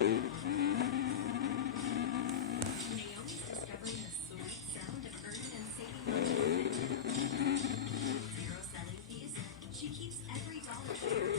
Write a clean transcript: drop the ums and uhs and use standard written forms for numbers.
Naomi's discovering the sweet sound of earning and saving money. With zero selling fees, she keeps every dollar she earns